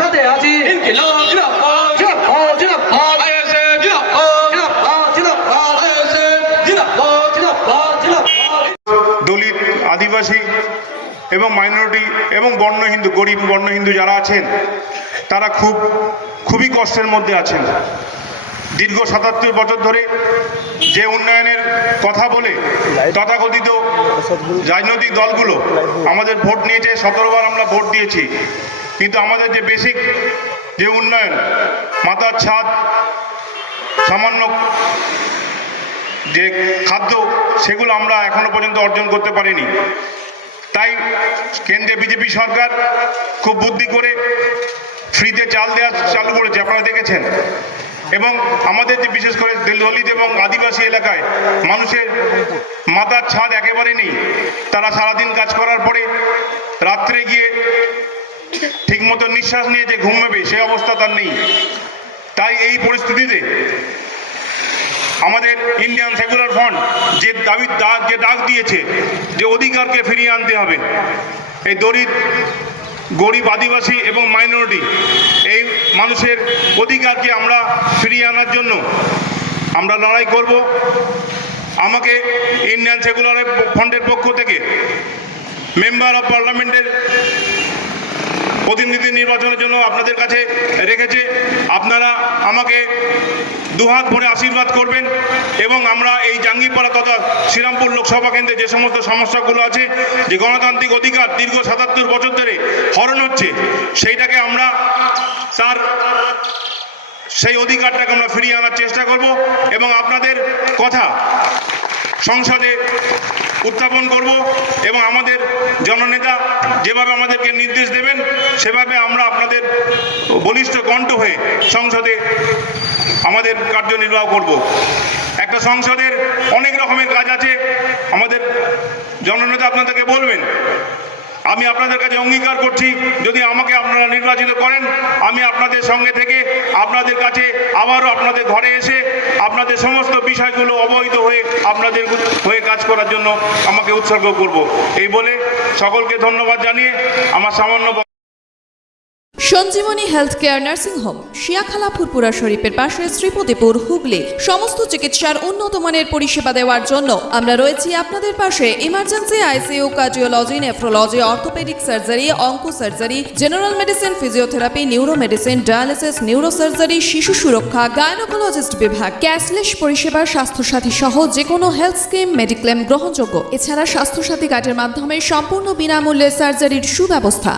সাথে আছি ইনকিলাব জিন্দাবাদ জিন্দাবাদ জিন্দাবাদ আইএসএফ জিন্দাবাদ জিন্দাবাদ আইএসএফ জিন্দাবাদ জিন্দাবাদ জিন্দাবাদ দলিত, আদিবাসী এবং মাইনরিটি এবং বর্ণ হিন্দু, গরিব বর্ণ হিন্দু যারা আছেন তারা খুবই কষ্টের মধ্যে আছেন। দীর্ঘ ৭৭ বছর ধরে যে উন্নয়নের কথা বলে তথাকথিত রাজনৈতিক দলগুলো আমাদের ভোট নিয়েছে, ১৭ বার আমরা ভোট দিয়েছি, কিন্তু আমাদের যে বেসিক যে উন্নয়ন, মাথার ছাদ, সামান্য যে খাদ্য, সেগুলো আমরা এখনো পর্যন্ত অর্জন করতে পারিনি। তাই কেন্দ্রে বিজেপি সরকার খুব বুদ্ধি করে ফ্রিতে চাল দেওয়া চালু করেছে, আপনারা দেখেছেন। এবং আমাদের যে বিশেষ করে দলিত এবং আদিবাসী এলাকায় মানুষের মাথার ছাদ একেবারে নেই। তারা সারাদিন কাজ করার পরে রাত্রে গিয়ে ঠিকমতো নিঃশ্বাস নিয়ে যে ঘুমাবে সে অবস্থা তার নেই। তাই এই পরিস্থিতিতে আমাদের ইন্ডিয়ান সেকুলার ফ্রন্ট যে ডাক দিয়েছে যে অধিকারকে ফিরিয়ে আনতে হবে, এই দলিত, গরিব, আদিবাসী এবং মাইনরিটি এই মানুষের অধিকারকে আমরা ফিরিয়ে আনার জন্য আমরা লড়াই করব। আমাকে ইন্ডিয়ান সেকুলার ফ্রন্টের পক্ষ থেকে মেম্বার অফ পার্লামেন্টের প্রতিনিধি নির্বাচনের জন্য আপনাদের কাছে রেখেছে। আপনারা আমাকে দুহাত ভরে আশীর্বাদ করবেন এবং আমরা এই জাঙ্গিপাড়া তথা শ্রীরামপুর লোকসভা কেন্দ্রে যে সমস্ত সমস্যাগুলো আছে, যে গণতান্ত্রিক অধিকার দীর্ঘ ৭৭ বছর ধরে হরণ হচ্ছে, সেইটাকে আমরা সেই অধিকারটাকে আমরা ফিরিয়ে আনার চেষ্টা করব এবং আপনাদের কথা সংসদে উত্থাপন করব এবং আমাদের জননেতা যেভাবে আমাদেরকে নির্দেশ দেবেন সেভাবে আমরা আপনাদের বলিষ্ঠ কণ্ঠ হয়ে সংসদে আমাদের কার্যনির্বাহ করব। একটা সংসদের অনেক রকমের কাজ আছে, আমাদের জননেতা আপনাদেরকে বলবেন। আমি আপনাদের কাছে অঙ্গীকার করছি, যদি আমাকে আপনারা নির্বাচিত করেন, আমি আপনাদের সঙ্গে থেকে আপনাদের কাছে আবারও আপনাদের ঘরে এসে আপনাদের সমস্ত বিষয়গুলো অবহিত হয়ে আপনাদের হয়ে কাজ করার জন্য আমাকে উৎসর্গ করব। এই বলে সকলকে ধন্যবাদ জানিয়ে আমার সামান্য Sanjeevani health care nursing home, Siakhala Furfura শরীফের পাশে, শ্রীপতিপুর, হুগলি। সমস্ত চিকিৎসার উন্নত মানের পরিষেবা দেওয়ার জন্য আমরা রয়েছি আপনাদের পাশে। Emergency, ICU, cardiology, nephrology, orthopaedic surgery, onco surgery, general medicine, physiotherapy, neuro medicine, dialysis, neuro surgery, শিশু সুরক্ষা, গাইনোকোলজিস্ট বিভাগ, ক্যাশলেস পরিষেবা, স্বাস্থ্যসাথী সহ যে কোনো হেলথ স্কিম, মেডিক্লেম গ্রহণযোগ্য। এছাড়া স্বাস্থ্যসাথী কার্ডের মাধ্যমে সম্পূর্ণ বিনামূল্যে সার্জারির সুব্যবস্থা।